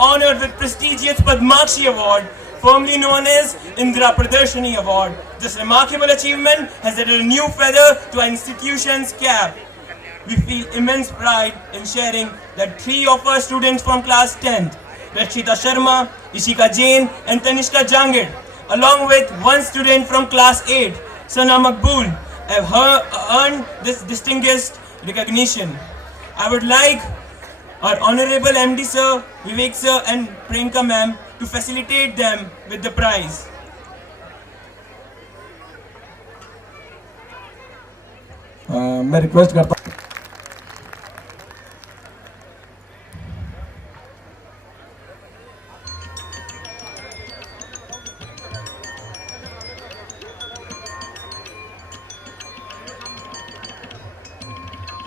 honored with prestigious Padmakshi Award, formerly known as Indra Pradarshini Award. This remarkable achievement has added a new feather to our institution's cap. We feel immense pride in sharing that 3 of our students from class 10th, Rakshita Sharma, Ishika Jain and Tanishka Jangid, along with 1 student from class 8, Sana Makbul, have earned this distinguished recognition. I would like our Honorable MD Sir, Vivek Sir and Priyanka Ma'am to facilitate them with the prize. मैं request करता हूँ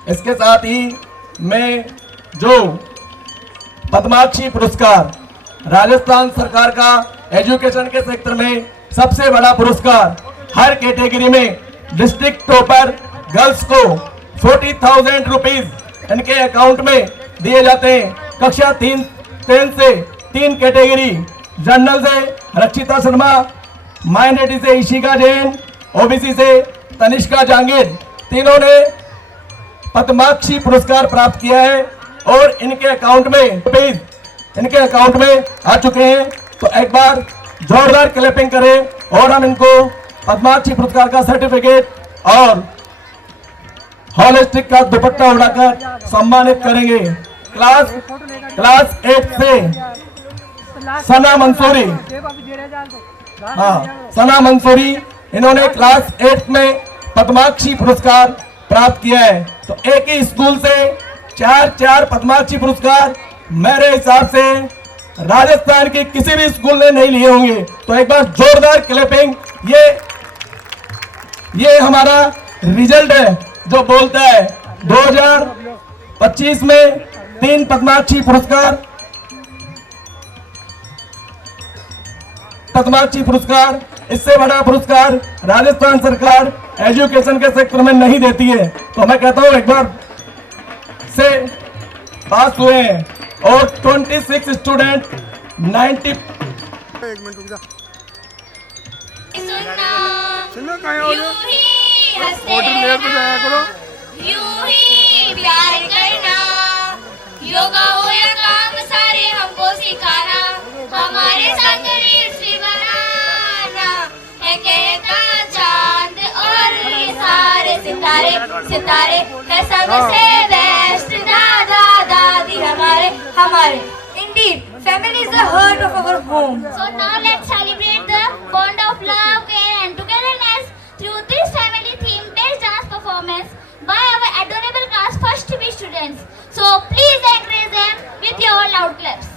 इसके साथ ही मैं जो पद्माक्षी पुरस्कार राजस्थान सरकार का एजुकेशन के सेक्टर में सबसे बड़ा पुरस्कार हर कैटेगरी में डिस्ट्रिक्ट टॉपर गर्ल्स को 40,000 रुपीज इनके अकाउंट में दिए जाते हैं। कक्षा 10 से 3 कैटेगरी, जनरल से रक्षिता शर्मा, माइनॉरिटी से इशिका जैन, ओबीसी से तनिष्का जांगीर, तीनों ने पद्माक्षी पुरस्कार प्राप्त किया है और इनके अकाउंट में आ चुके हैं। तो एक बार जोरदार क्लैपिंग करें और हम इनको पद्माक्षी पुरस्कार का सर्टिफिकेट और हॉलिस्टिक का दुपट्टा उड़ाकर सम्मानित करेंगे। क्लास 8 से सना मंसूरी, सना मंसूरी, इन्होंने क्लास 8 में पद्माक्षी पुरस्कार प्राप्त किया है। तो एक ही स्कूल से 4 पद्माक्षी पुरस्कार मेरे हिसाब से राजस्थान के किसी भी स्कूल ने नहीं लिए होंगे। तो एक बार जोरदार क्लैपिंग। ये हमारा रिजल्ट है जो बोलता है 2025 में 3 पद्माक्षी पुरस्कार, इससे बड़ा पुरस्कार राजस्थान सरकार एजुकेशन के सेक्टर में नहीं देती है। तो मैं कहता हूं एक बार से पास हुए हैं और 26 स्टूडेंट 90। एक मिनट रुक जा। सुनो ऑर्डर ले तो जाया करो। यूं ही प्यार करना, योगा हो या काम सारे हमको सिखाना, हमारे संग रील्स बनाना है कहता चांद और ये सारे सितारे है संग से बेस्ट दादा दादी हमारे। Indeed, family is the heart of our home. So now let's celebrate the bond of love, care and togetherness through this family theme based dance performance by our adorable class first to be students. So please encourage them with your loud claps.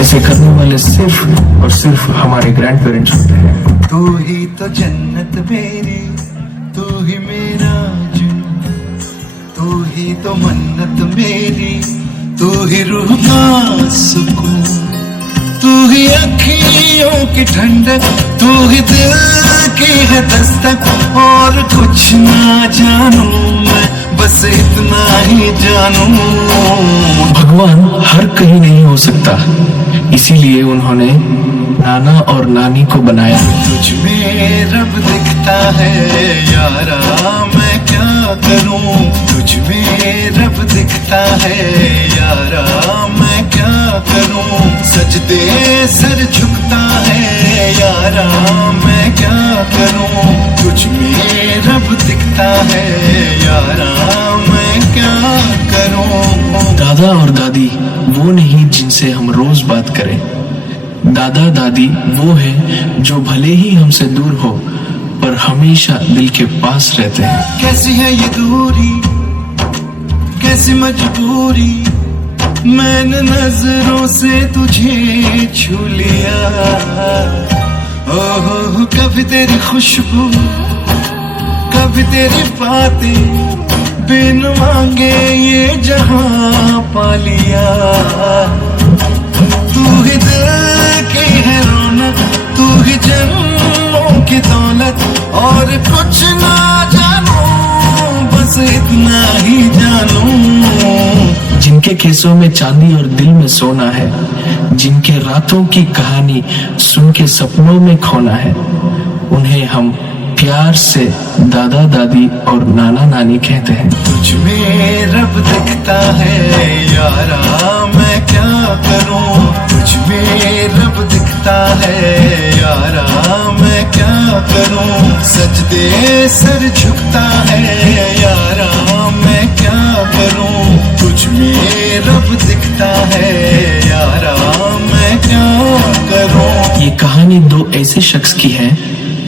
ऐसे करने वाले सिर्फ और सिर्फ हमारे grand parents होते हैं। तू ही तो जन्नत मेरी, तू ही मेरा जुनून, तू ही तो मन्नत मेरी, तू ही रूह का सुकून, तू ही अखियों की ठंडक, तू ही दिल की है दस्तक। और कुछ ना जानू मैं, बस इतना ही जानू। भगवान हर कहीं नहीं हो सकता, इसीलिए उन्होंने नाना और नानी को बनाया। तुझ में रब दिखता है यारा, मैं क्या करूं। तुझ में रब दिखता है यारा, मैं क्या करूं। सजदे सर झुकता है यारा, मैं क्या करूं। तुझ में रब दिखता है यारा, मैं क्या करूं। दादा और दादी वो नहीं जिनसे हम रोज बात करें, दादा दादी वो है जो भले ही हमसे दूर हो पर हमेशा दिल के पास रहते हैं। कैसी है ये दूरी, कैसी मजबूरी, मैंने नजरों से तुझे छू लिया। ओह कभी तेरी खुशबू, कभी तेरी बातें, बिन मांगे ये जहां पा लिया। तू ही दिल की है रौनक, तू ही जन्मों की दौलत। और कुछ ना जानू, बस इतना ही जानू। जिनके केसों में चांदी और दिल में सोना है, जिनके रातों की कहानी सुन के सपनों में खोना है, उन्हें हम प्यार से दादा दादी और नाना नानी कहते हैं। तुझ में रब दिखता है यारा, मैं क्या करूं, तुझ में रब दिखता है यारा, मैं क्या करूं, सजदे सर झुकता है यारा, मैं क्या करूं, तुझ में रब दिखता है यारा, मैं क्या करूं। ये कहानी दो ऐसे शख्स की है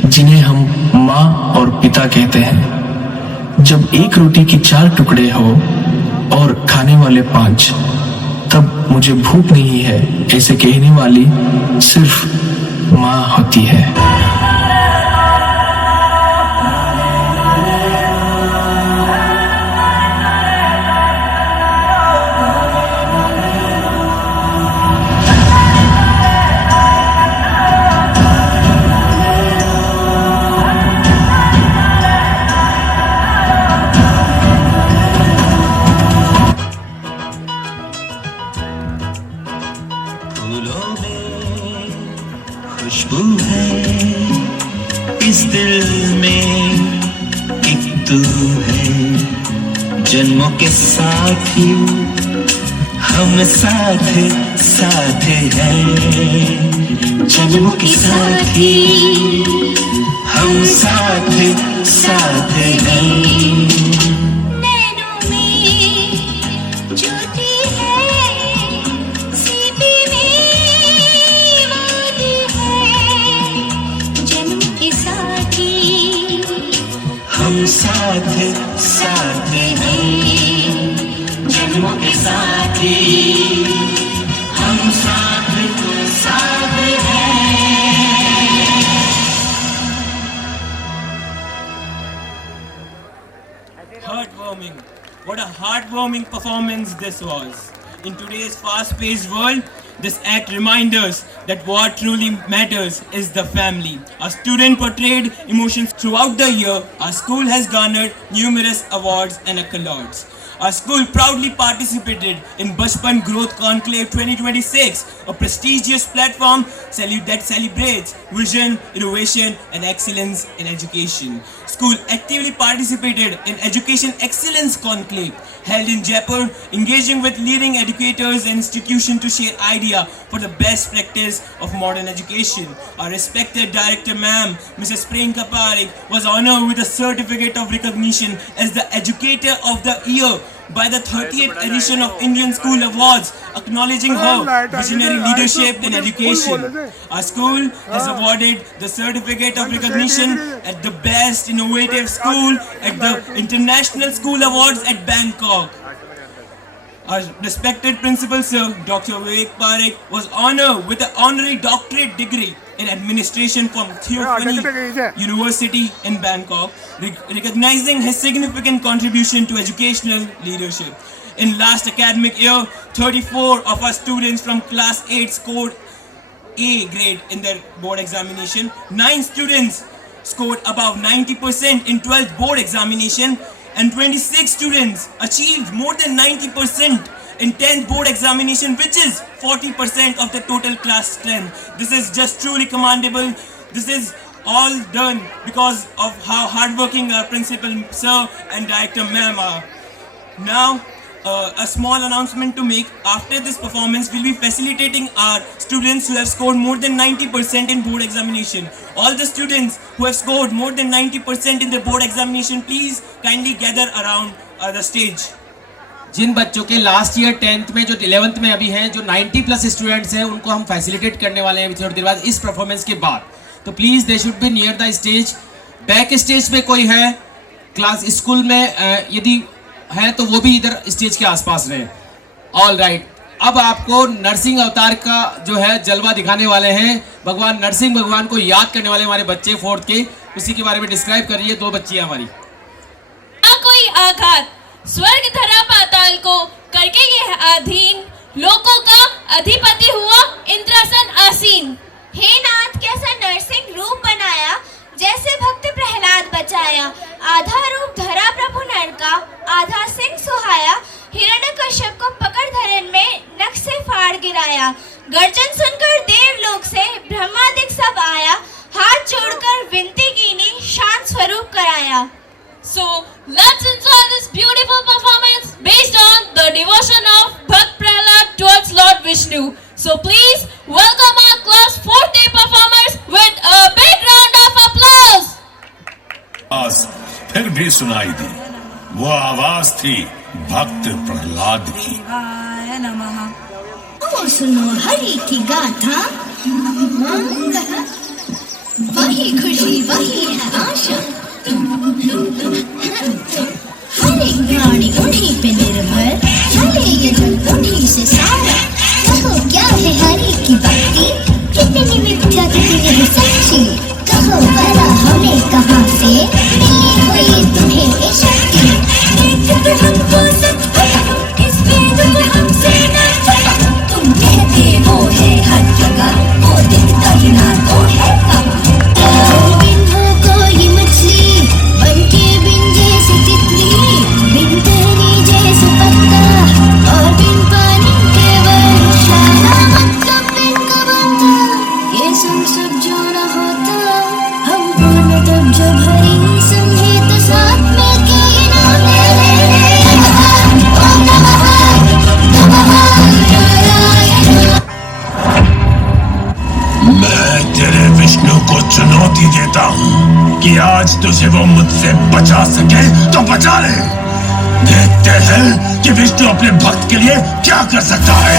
जिन्हें हम माँ और पिता कहते हैं। जब एक रोटी की 4 टुकड़े हो और खाने वाले 5, तब मुझे भूख नहीं है ऐसे कहने वाली सिर्फ माँ होती है। फूलों में खुशबू है, इस दिल में एक तू है, जन्मों के साथी हम साथ साथ हैं, जन्मों के साथी हम साथ साथ हैं। हम साथ साथ हैं, जन्मों के साथी हम साथ साथ हैं। Heartwarming. What a heartwarming performance this was. In today's fast-paced world, this act reminds us that what truly matters is the family. Our student portrayed emotions throughout the year. Our school has garnered numerous awards and accolades. Our school proudly participated in Bachpan Growth Conclave 2026, a prestigious platform that celebrates vision, innovation and excellence in education. School actively participated in Education Excellence Conclave held in Jaipur, engaging with leading educators and institutions to share ideas for the best practice of modern education. Our respected Director Ma'am, Mrs. Priyanka Parekh, was honored with a certificate of recognition as the Educator of the Year by the 30th edition of Indian School Awards, acknowledging her visionary leadership in education. Our school has awarded the certificate of recognition at the best innovative school at the International School Awards at Bangkok. Our respected Principal Sir, Dr. Vivek Parekh, was honored with an honorary doctorate degree in administration from Theophany University in Bangkok, recognizing his significant contribution to educational leadership. In last academic year, 34 of our students from class 8 scored A grade in their board examination. 9 students scored above 90% in 12th board examination, and 26 students achieved more than 90% in 10th board examination, which is 40% of the total class strength. This is just truly commendable. This is all done because of how hardworking our principal sir and director ma'am are. Now, a small announcement to make. After this performance, we'll be facilitating our students who have scored more than 90% in board examination. All the students who have scored more than 90% in the board examination, please kindly gather around the stage. जिन बच्चों के last year 10th में जो 11th में अभी हैं, जो 90 plus students हैं, उनको हम फैसिलिटेट करने वाले हैं थोड़ी देर बाद इस परफॉर्मेंस के बाद. तो please they should be near the stage. Back stage पे कोई है क्लास स्कूल में, यदि है तो वो भी इधर स्टेज के आसपास रहे. ऑल राइट, अब आपको नरसिंह अवतार का जो है जलवा दिखाने वाले हैं. भगवान नरसिंह भगवान को याद करने वाले हमारे बच्चे 4th के, उसी के बारे में डिस्क्राइब करिए. 2 बच्चियां हमारी. कोई आघात स्वर्ग धरा पाताल को करके ये अधीन, लोकों का अधिपति हुआ इंद्रासन आसीन. हे नाथ कैसा नरसिंह रूप बनाया, जैसे भक्त प्रहलाद बचाया. आधा रूप धरा प्रभु नर का, आधा सिंह सुहाया. हिरण्यकश्यप को पकड़ धरा शरण में नख से फाड़ गिराया। गर्जन सुनकर देवलोक से ब्रह्मादिक सब आया, हाथ जोड़कर विनती कीनी, शांत स्वरूप कराया। So let's enjoy this beautiful performance based on the devotion of Bhakt Prahlad towards Lord Vishnu. So please welcome our class 4th A performers with a big round of applause. आवाज फिर भी सुनाई दी। वो आवाज थी भक्त प्रहलाद की। ओ सुनो हरि की गाथा, वही खुशी वही है आशा। हर एक प्राणी उन्हीं पे निर्भर, चले ये जग उन्हीं से सारा। कहो क्या है हरि की भक्ति, कितनी मिथ्या कितनी सच्ची। कहो भला हमें कहाँ से मिली हुई तुम्हें ये शक्ति। एक तो हमको सब पता, इस वेद को हमसे न छुपा। तुम कहते वो है हर जगह, वो दिखता ही ना तो है कहाँ। बिन हो कोई मछली, बनके बिन जैसी तितली, बिन टहनी जैसे पत्ता, और बिन पानी के वर्षा। मतलब बिन कबूता, ये सब जो न होता, हम पूर्ण तब जब हरि संगे तो साथ में के ये नाम ले ले। ओम नमः नारायण। मैं तेरे विष्णु को चुनौती देता हूँ कि आज तुझे वो मुझसे बचा सके तो बचा ले। देखते हैं कि विष्णु अपने भक्त के लिए क्या कर सकता है।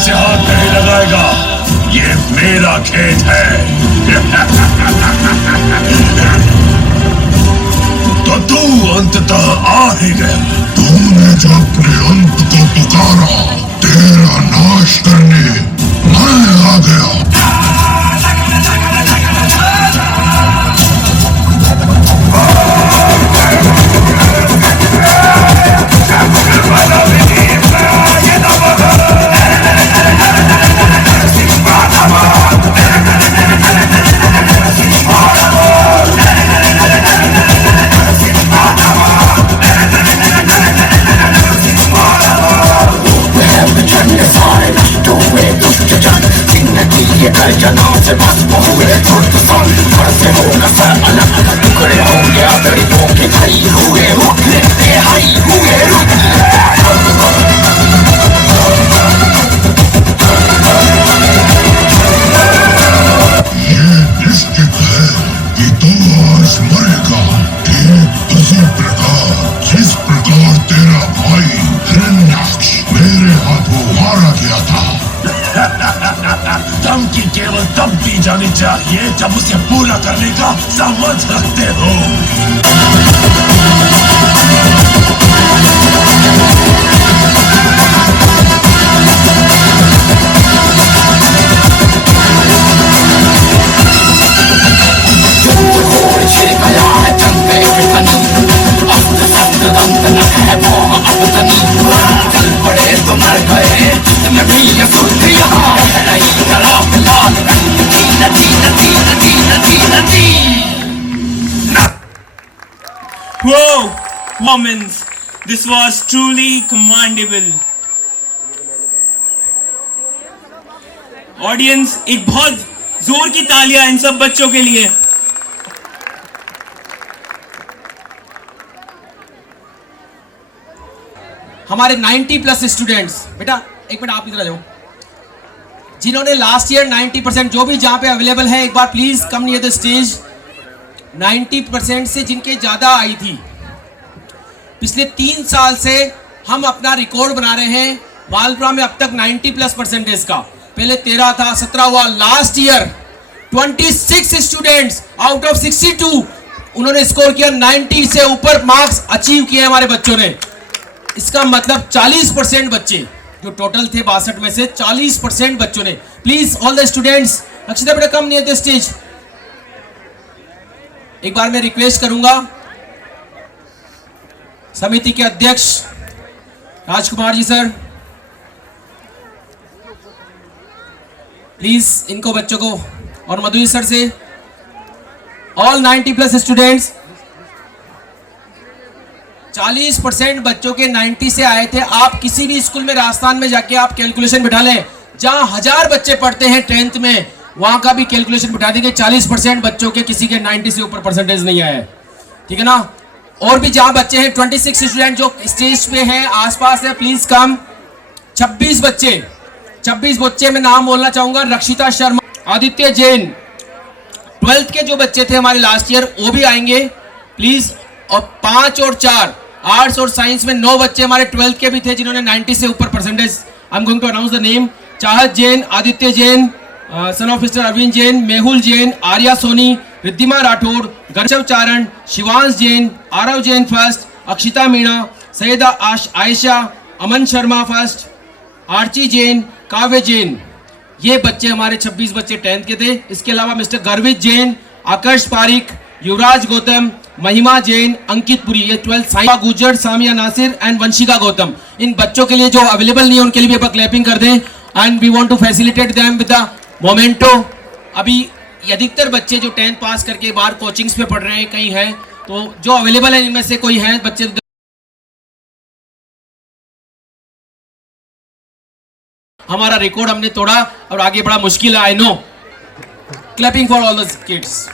से हाथ नहीं लगाएगा, ये मेरा खेत है। तो तू अंततः आ ही गया। तूने जो अपने अंत को पुकारा, तेरा नाश करने मैं आ गया। धमकी केवल तब दी जानी चाहिए जब उसे पूरा करने का सामर्थ्य रखते हो। Whoa, moments, this was truly commendable. Audience, एक बहुत जोर की तालियां इन सब बच्चों के लिए। हमारे 90+ स्टूडेंट्स, बेटा एक मिनट आप इधर आ जाओ, जिन्होंने लास्ट ईयर 90%, जो भी जहां पे अवेलेबल है, एक बार please come near the stage. 90% से जिनके ज्यादा आई थी, पिछले 3 साल से हम अपना रिकॉर्ड बना रहे हैं मालपुरा में अब तक 90+% का। पहले 13 था, 17 हुआ, last year 26 students out of 62 उन्होंने स्कोर किया, 90 से ऊपर मार्क्स अचीव किए हमारे बच्चों ने। इसका मतलब 40% बच्चे जो टोटल थे 62 में से 40% बच्चों ने। Please all the students, Akshita बेटा कम नियर द स्टेज। एक बार मैं रिक्वेस्ट करूंगा समिति के अध्यक्ष राजकुमार जी सर, प्लीज इनको बच्चों को, और मधु सर से, ऑल 90+ स्टूडेंट्स, 40% बच्चों के 90 से आए थे। आप किसी भी स्कूल में राजस्थान में जाके आप कैलकुलेशन बिठा लें, जहां 1000 बच्चे पढ़ते हैं 10th में, वहां का भी कैलकुलेशन बिठा देंगे, 40% बच्चों के किसी के 90 से ऊपर परसेंटेज नहीं आया है, ठीक है ना। और भी जहां बच्चे हैं 26 स्टूडेंट जो स्टेज पे हैं, आसपास है, प्लीज कम। 26 बच्चे में नाम बोलना चाहूंगा, रक्षिता शर्मा, आदित्य जैन, 12th के जो बच्चे थे हमारे लास्ट ईयर वो भी आएंगे प्लीज। और 5 और 4 आर्ट्स और साइंस में 9 बच्चे हमारे 12th के भी थे जिन्होंने 90 से ऊपर percentage. I am going to announce the name, Chahat Jain, Aditya Jain, son of mister Arvind Jain, Mehul Jain, Arya Soni, Riddhima Rathore, गर्चव चारण, शिवांश जैन, आरव जैन फर्स्ट, अक्षिता मीणा, सैयदा आयशा, अमन शर्मा फर्स्ट, आर्ची जैन, काव्य जैन। ये बच्चे हमारे 26 बच्चे 10th के थे। इसके अलावा मिस्टर गर्वित जैन, आकर्ष पारिक, युवराज गौतम, महिमा जैन, अंकित पुरी, ये 12th, साइबा गुजर, सामिया नासिर एंड वंशिका गौतम। इन बच्चों के लिए जो अवेलेबल नहीं है उनके लिए भी आप क्लैपिंग कर दें, and we want to facilitate them with the memento. अभी अधिकतर बच्चे जो 10th पास करके बाहर कोचिंग्स पे पढ़ रहे हैं, कहीं है तो जो अवेलेबल है इनमें से कोई है बच्चे, हमारा रिकॉर्ड हमने तोड़ा और आगे बड़ा मुश्किल है, I know. Clapping for all the kids.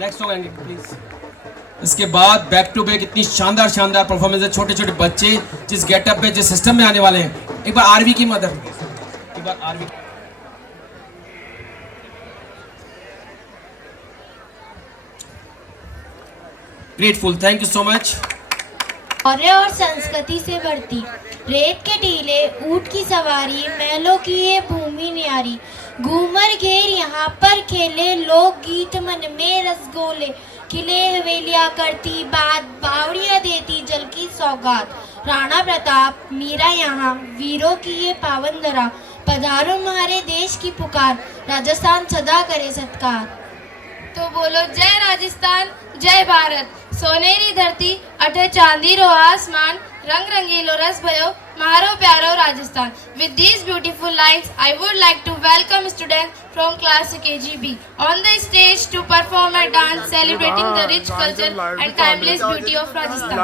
Next song please. इसके बाद बैक टू बैक इतनी शानदार परफॉर्मेंस है, छोटे छोटे बच्चे जिस गेटअप में, जिस सिस्टम में आने वाले हैं। एक बार आरवी की मदर, एक बार Aarvi. Grateful, thank you so much. Shaurya और संस्कृति से बढ़ती, रेत के टीले, ऊंट की सवारी, महलों की ये भूमि न्यारी, घूमर घेर यहाँ पर खेले, लोक गीत मन में रसगोले, किले हवेलियाँ करती बात, बावड़ियाँ देती जल की सौगात, राणा प्रताप, मीरा यहाँ, वीरों की ये पावन धरा, पधारो हमारे देश की पुकार, राजस्थान सदा करे सत्कार। तो बोलो जय राजस्थान, जय भारत। सोनेरी धरती अठे चांदी रो आसमान, रंग रंगीलो रस भयो मारो प्यारो Rajasthan. With these beautiful lines, I would like to welcome students from class KGB on the stage to perform a dance celebrating the rich culture and timeless beauty of Rajasthan.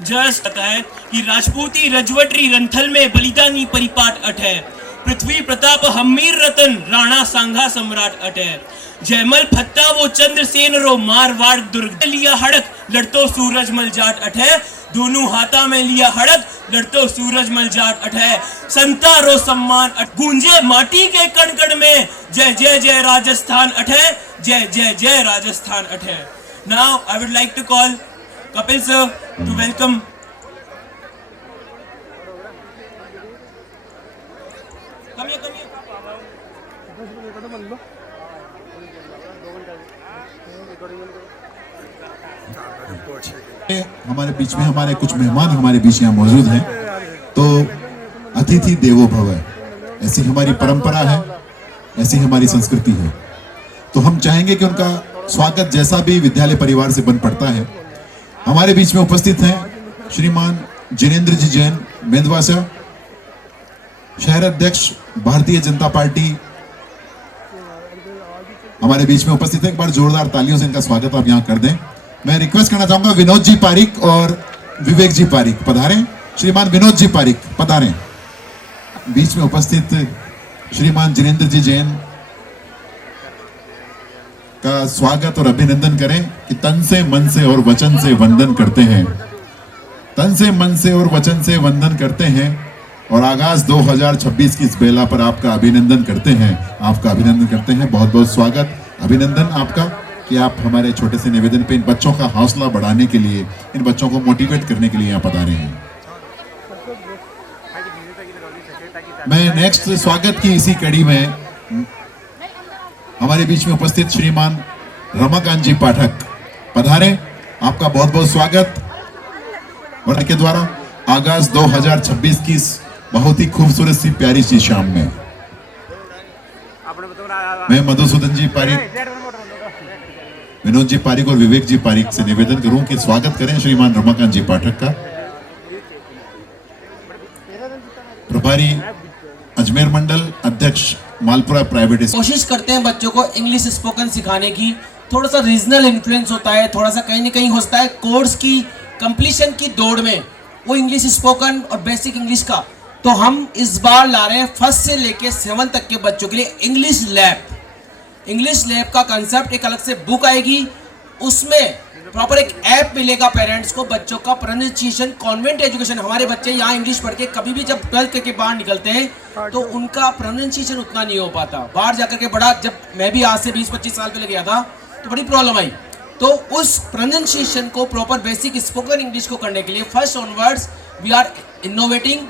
जस कहता है कि राजपूती रजवटरी रंथल में बलिदानी परिपाट अठे, पृथ्वी प्रताप हमीर रतन राणा सांघा सम्राट अठे, जयमल फत्ता वो चंद्रसेन रो मारवाड़ दुर्ग लिया हड़क लड़तो सूरजमल जाट अठे, दोनों हाथा में लिया हड़क लड़तो सूरजमल जाट अठे, संता रो सम्मान गूंजे माटी के कण कण में जय जय जय राजस्थान अठे, जय जय जय राजस्थान अठे। Now I would like to call Kapil sir to welcome हमारे बीच में हमारे कुछ मेहमान हमारे बीच यहाँ मौजूद हैं, तो अतिथि देवो भव, ऐसी हमारी परंपरा है, ऐसी हमारी संस्कृति है। तो हम चाहेंगे कि उनका स्वागत जैसा भी विद्यालय परिवार से बन पड़ता है। हमारे बीच में उपस्थित हैं श्रीमान जिनेंद्र जी जैन मेंदवासा, शहर अध्यक्ष भारतीय जनता पार्टी, हमारे बीच में उपस्थित है। एक बार जोरदार तालियों से इनका स्वागत आप यहाँ कर दें। मैं रिक्वेस्ट करना चाहूंगा विनोद जी पारिक और विवेक जी पारिक पधारें। श्रीमान विनोद जी पारिक पधारें। बीच में उपस्थित श्रीमान जिनेंद्र जी जैन का स्वागत और अभिनंदन करें कि तन से मन से और वचन से वंदन करते हैं, तन से मन से और वचन से वंदन करते हैं, और आगाज 2026 की इस बेला पर आपका अभिनंदन करते हैं, आपका अभिनंदन करते हैं। बहुत बहुत स्वागत, अभिनंदन आपका कि आप हमारे छोटे से निवेदन पे इन बच्चों का हौसला बढ़ाने के लिए, इन बच्चों को मोटिवेट करने के लिए यहाँ पधारे हैं। मैं नेक्स्ट स्वागत की इसी कड़ी में हमारे बीच में उपस्थित श्रीमान रमाकांत जी पाठक पधारे, आपका बहुत बहुत स्वागत। और के द्वारा आगाज 2026 की बहुत ही खूबसूरत सी प्यारी सी शाम में मैं मधुसूदन जी पारिक, विनोद जी पारिक और विवेक जी पारिक से निवेदन करूं कि स्वागत करें श्रीमान रमाकांत जी पाठक का। प्रभारी अजमेर मंडल, अध्यक्ष मालपुरा प्राइवेट। कोशिश करते हैं बच्चों को इंग्लिश स्पोकन सिखाने की, थोड़ा सा रीजनल इन्फ्लुएंस होता है, थोड़ा सा कहीं ना कहीं होता है कोर्स की कंप्लीशन की दौड़ में वो इंग्लिश स्पोकन और बेसिक इंग्लिश का। तो हम इस बार ला रहे हैं 1st से लेके 7th तक के बच्चों के लिए इंग्लिश लैब। इंग्लिश लैब का कंसेप्ट एक अलग से बुक आएगी, उसमें प्रॉपर एक ऐप मिलेगा पेरेंट्स को, बच्चों का प्रोनाउंसिएशन, कॉन्वेंट एजुकेशन। हमारे बच्चे यहाँ इंग्लिश पढ़ के कभी भी जब 12th के बाहर निकलते हैं तो उनका प्रोनाउंसिएशन उतना नहीं हो पाता। बाहर जाकर के बड़ा, जब मैं भी आज से 20-25 साल पहले गया था तो बड़ी प्रॉब्लम आई। तो उस प्रोनाउंसिएशन को प्रॉपर बेसिक स्पोकन इंग्लिश को करने के लिए 1st onwards we are innovating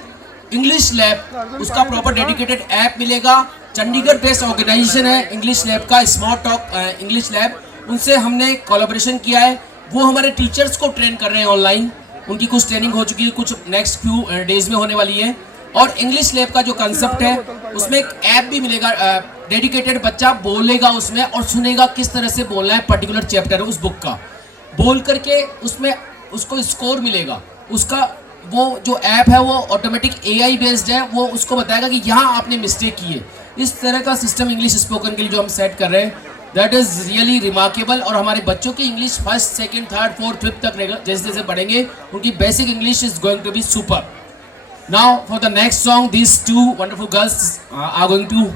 English lab. उसका प्रॉपर डेडिकेटेड ऐप मिलेगा। चंडीगढ़ बेस्ड ऑर्गेनाइजेशन है इंग्लिश लैब का, स्मार्ट टॉक इंग्लिश लैब, उनसे हमने कोलैबोरेशन किया है। वो हमारे टीचर्स को ट्रेन कर रहे हैं ऑनलाइन, उनकी कुछ ट्रेनिंग हो चुकी है, कुछ नेक्स्ट फ्यू डेज में होने वाली है। और इंग्लिश लैब का जो कंसेप्ट है उसमें एक ऐप भी मिलेगा डेडिकेटेड, बच्चा बोलेगा उसमें और सुनेगा किस तरह से बोलना है पर्टिकुलर चैप्टर उस बुक का, बोल करके उसमें उसको स्कोर मिलेगा। उसका वो जो ऐप है वो ऑटोमेटिक AI बेस्ड है, वो उसको बताएगा कि यहाँ आपने मिस्टेक की है। इस तरह का सिस्टम इंग्लिश स्पोकन के लिए जो हम सेट कर रहे हैं, दैट इज रियली रिमार्केबल। और हमारे बच्चों की English 1st, 2nd, 3rd, 4th, 5th तक जैसे जैसे बढ़ेंगे उनकी basic English is going to be super. Now for the next song these two wonderful girls are going to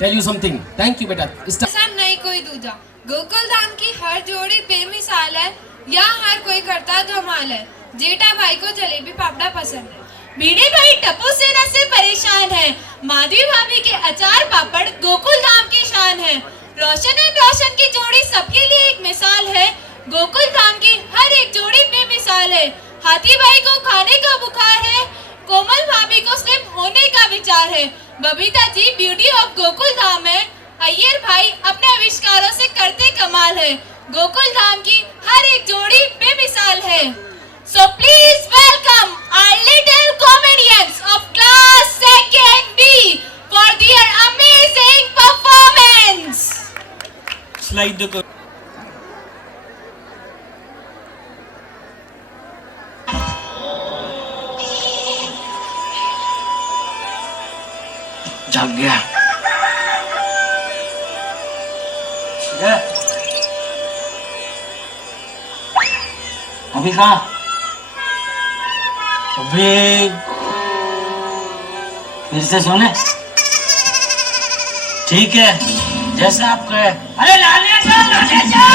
tell you something. Thank you बेटा। नहीं कोई दूजा, गोकुल धाम की हर जोड़ी बेमिसाल है, यहाँ हर कोई करता धमाल है। जेठा भाई को जलेबी फाफड़ा पसंद है, बीड़े भाई टप्पू सेना से परेशान है, माधवी भाभी के अचार पापड़ गोकुल धाम की शान है। रोशन एंड रोशन की जोड़ी सबके लिए एक मिसाल है, गोकुल धाम की हर एक जोड़ी बेमिसाल है। हाथी भाई को खाने का बुखार है, कोमल भाभी को स्लिम होने का विचार है। बबीता जी ब्यूटी ऑफ गोकुल धाम है, अय्यर भाई अपने आविष्कारों से करते कमाल है। गोकुल धाम की हर एक जोड़ी बेमिसाल है। So please welcome our little comedians of class 2nd B for their amazing performance. Slide the जाग गया। अभी कहा अभी फिर से सोने? ठीक है, जैसा आप कहे। अरे लाले जा, लाले जा।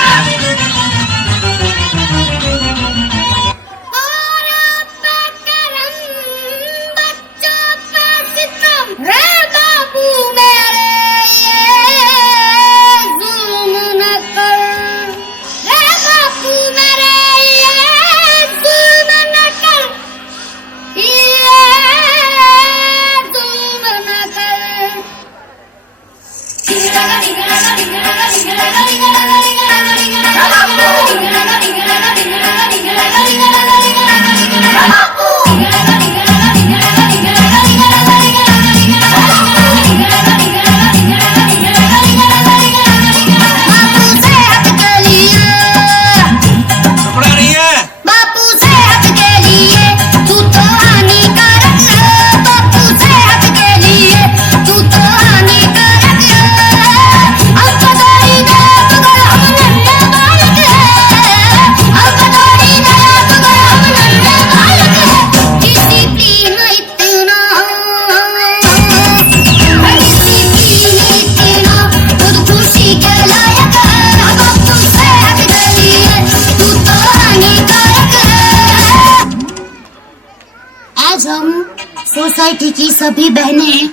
आज हम सोसाइटी की सभी बहनें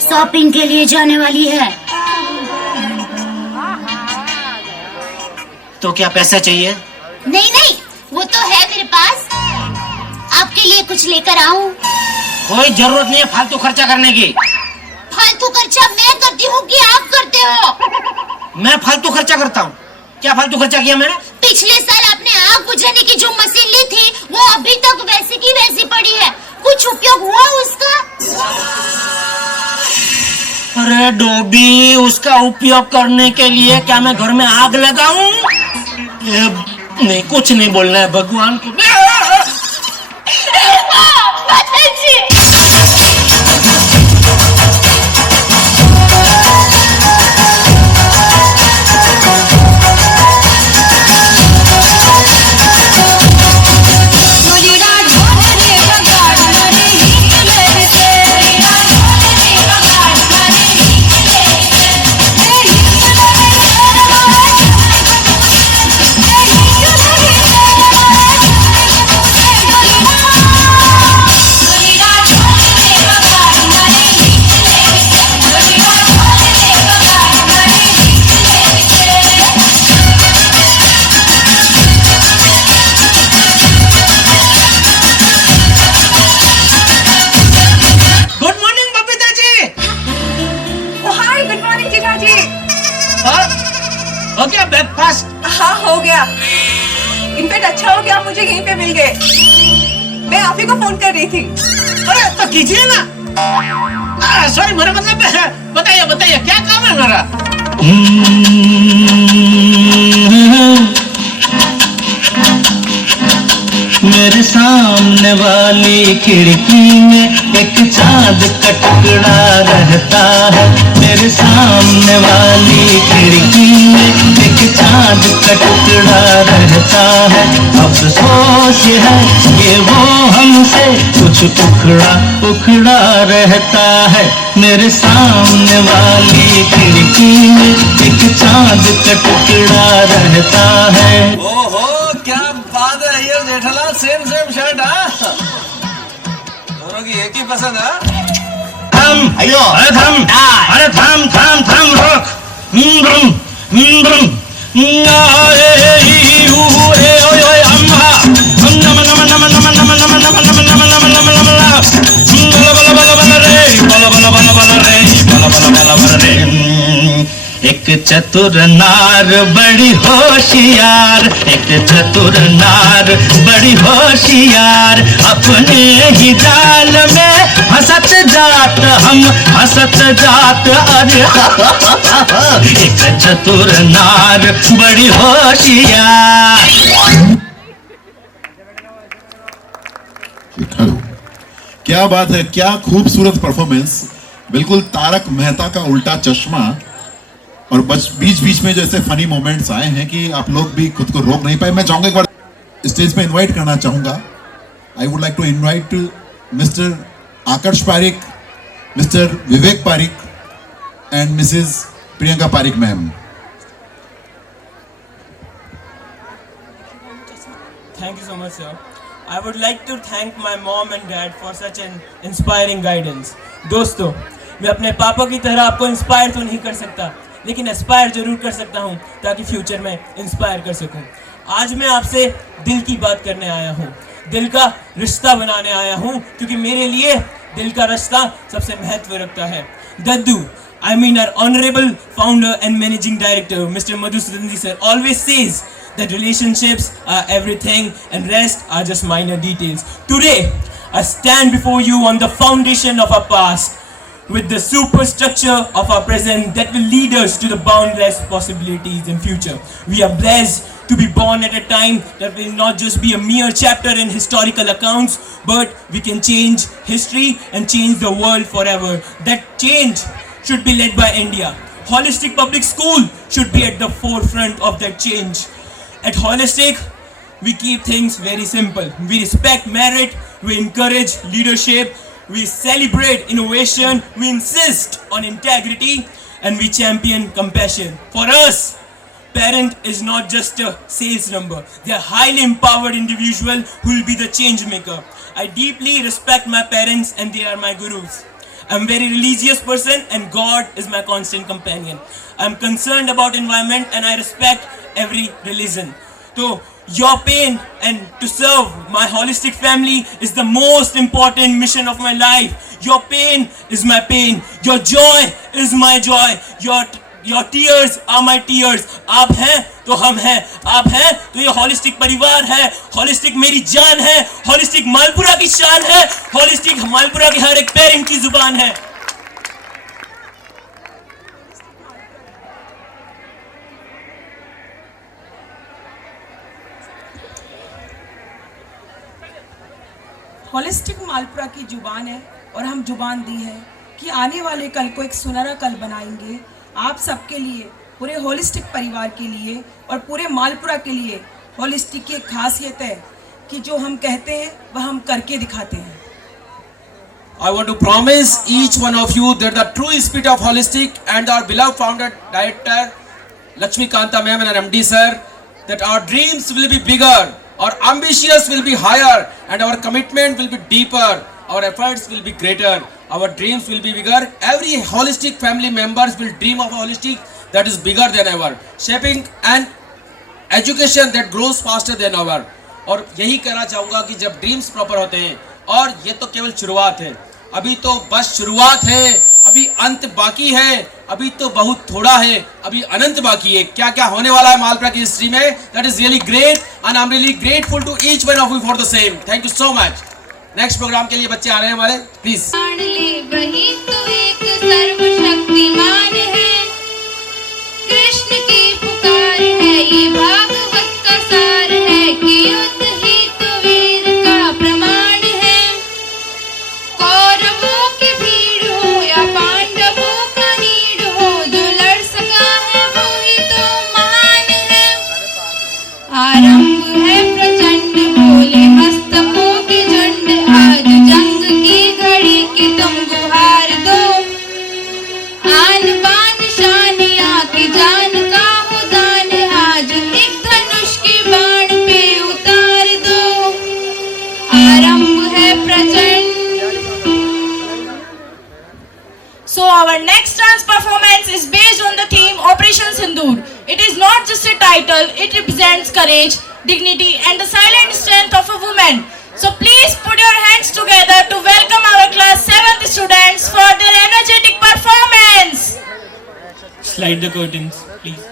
शॉपिंग के लिए जाने वाली है। तो क्या पैसा चाहिए? नहीं नहीं, वो तो है मेरे पास। आपके लिए कुछ लेकर आऊं? कोई जरूरत नहीं है फालतू खर्चा करने की। फालतू खर्चा मैं करती हूँ कि आप करते हो? मैं फालतू खर्चा करता हूँ? क्या फालतू खर्चा किया मैंने? पिछले साल आपने आग बुझाने की जो मशीन ली थी वो अभी तक वैसी की वैसी पड़ी है। कुछ उपयोग हुआ उसका? अरे डोबी, उसका उपयोग करने के लिए क्या मैं घर में आग लगाऊं? नहीं, कुछ नहीं बोलना है भगवान को। हो गया ब्रेकफास्ट? हाँ हो गया। इनफैक्ट अच्छा हो गया मुझे यहीं पे मिल गए। मैं आप ही को फोन कर रही थी। अरे तो कीजिए ना। सॉरी, मेरा मतलब बताइए बताइए क्या काम है मेरा? मेरे सामने वाली खिड़की में एक चांद का टुकड़ा रहता है। मेरे सामने वाली खिड़की में एक चांद का टुकड़ा रहता है। अफसोस है कि वो हमसे कुछ उखड़ा उखड़ा रहता है। मेरे सामने वाली खिड़की में एक चांद का टुकड़ा रहता है। ओहो, क्या बात है ये जेठालाल, सेम शर्ट। दोनों की एक ही पसंद है। अरे थम रोक। एक चतुर नार बड़ी होशियार, एक चतुर नार बड़ी होशियार, अपने ही जाल में हंसत जात हम हंसत जात। अरे एक चतुर नार बड़ी होशियार। क्या बात है, क्या खूबसूरत परफॉर्मेंस। बिल्कुल तारक मेहता का उल्टा चश्मा। और बीच बीच में जैसे फनी मोमेंट्स आए हैं कि आप लोग भी खुद को रोक नहीं पाए। मैं चाहूंगा एक बार स्टेज पे इनवाइट करना चाहूंगा I would like to invite Mr. Akarsh Parikh, Mr. Vivek Parikh, and Mrs. Priyanka Parikh, ma'am. Thank you so much, sir. I would like to thank my mom and dad for such an inspiring guidance. दोस्तों, मैं अपने पापा की तरह आपको inspire तो नहीं कर सकता, लेकिन एस्पायर जरूर कर सकता हूँ ताकि फ्यूचर में इंस्पायर कर सकूँ। आज मैं आपसे दिल की बात करने आया हूँ, दिल का रिश्ता बनाने आया हूँ, क्योंकि मेरे लिए दिल का रिश्ता सबसे महत्व रखता है। दद्दू, I mean our honorable founder and managing director, Mr. Madhusudhan sir, always says that relationships are everything and rest are just minor details. Today, I stand before you on the foundation of our past, with the superstructure of our present that will lead us to the boundless possibilities in future. We are blessed to be born at a time that will not just be a mere chapter in historical accounts, but we can change history and change the world forever. That change should be led by India. Holistic Public School should be at the forefront of that change. At Holistic, we keep things very simple. We respect merit, we encourage leadership, we celebrate innovation, we insist on integrity, and we champion compassion. For us, parent is not just a sales number. They are highly empowered individual who will be the change maker. I deeply respect my parents and they are my gurus. I'm a very religious person and God is my constant companion. I'm concerned about environment and I respect every religion. So your pain and to serve my holistic family is the most important mission of my life. Your pain is my pain. Your joy is my joy. Your tears are my tears. आप हैं तो हम हैं, आप हैं तो ये holistic परिवार है, होलिस्टिक मेरी जान है, होलिस्टिक मालपुरा की शान है, होलिस्टिक मालपुरा की हर एक पेरेंट की जुबान है। होलिस्टिक मालपुरा की जुबान है और हम जुबान दी है कि आने वाले कल को एक सुनहरा कल बनाएंगे आप सबके लिए, पूरे होलिस्टिक परिवार के लिए और पूरे मालपुरा के लिए। होलिस्टिक की खासियत है कि जो हम कहते हैं वह हम करके दिखाते हैं। I want to promise each one of you that the true spirit of Holistic and our beloved founder director Lakshmi Kanta ma'am and our MD sir, that our dreams will be bigger, our ambitions will be higher, and our commitment will be deeper, our efforts will be greater, our dreams will be bigger. Every holistic family members will dream of a holistic that is bigger than ever, shaping an education that grows faster than ever. और यही कहना चाहूँगा कि जब dreams proper होते हैं, और ये तो केवल शुरुआत है, अभी तो बस शुरुआत है, अभी अंत बाकी है, अभी तो बहुत थोड़ा है, अभी अनंत बाकी है। क्या क्या होने वाला है मालपुरा की हिस्ट्री में, that is really great and I am really grateful to each one of you for the same. Thank you so much. Next programme के लिए बच्चे आ रहे हैं हमारे, प्लीज। वही तो एक सर्वशक्तिमान है, कृष्ण की पुकार है, ये भागवत का सार है कि युद्ध ही तो वीर का प्रमाण है। कौरवों की भीड़ हो या पांडवों का नीड़ हो, जो लड़ सका है वो ही तो महान है। आरंभ है प्रचंड, बोले मस्तकों के झुंड, आज जंग की घड़ी की तुम गुहार दो। आन बान शान की जान का हो दान, आज एक धनुष के बाण पे उतार दो। आरंभ है प्रचंड। So our next dance performance is based on the theme Operation Sindoor. It is not just a title, it represents courage, dignity and the silent strength of a woman. So please put your hands together to welcome our class 7th students for their energetic performance. Slide the curtains, please.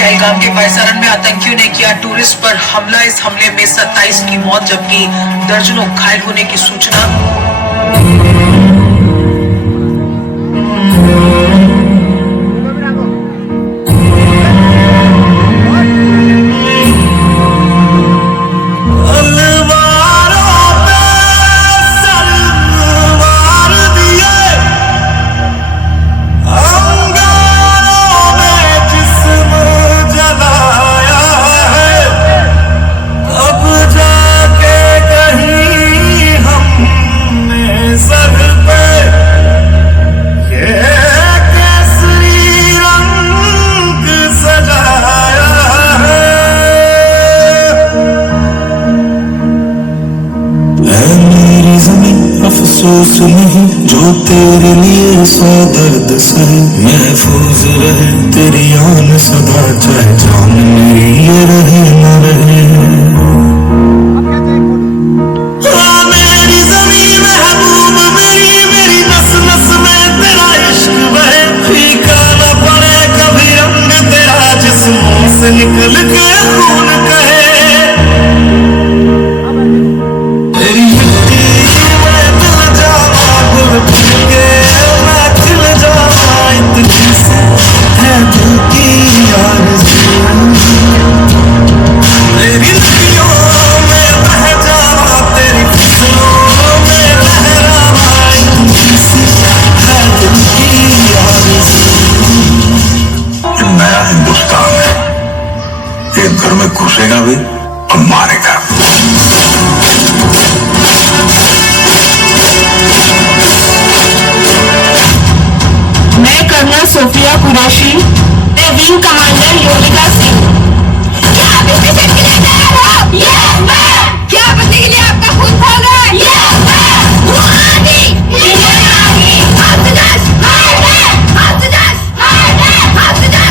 Pahalgam के वायसारण में आतंकियों ने किया tourist पर हमला। इस हमले में 27 की मौत जबकि दर्जनों घायल होने की सूचना। अफसोस नहीं जो तेरे लिए सौ दर्द सहे, महफूज रहे तेरी आन सदा, चाहे जान मेरी ये रहे न रहे। मेरी ज़मीन महबूब मेरी, मेरी नस नस में तेरा इश्क बहे, फीका न पड़े कभी रंग तेरा, जिस्मों से निकल के खून कहे। तेरी मिट्टी में मिल जावा, गुल के मैं खिल जावा, इतनी सी है दिल की आरज़ू। तेरी नदियों में बह जावा, तेरी फसलों में लहरावा, इतनी सी है दिल की आरज़ू। ये नया हिंदुस्तान है, ये घर में घुसेगा भी और मारेगा। मैं कर्नल सोफिया कुरैशी, मैं विंग कमांडर योगिता सिंह। क्या आपके सिर के लिए तैयार हो? Yes ma'am. क्या बदले के लिए आपका खून खोल रहा है? Yes ma'am. वो आगे, ये आगे, हाथ से दस, हाथ से दस, हाथ से दस, हाथ से दस,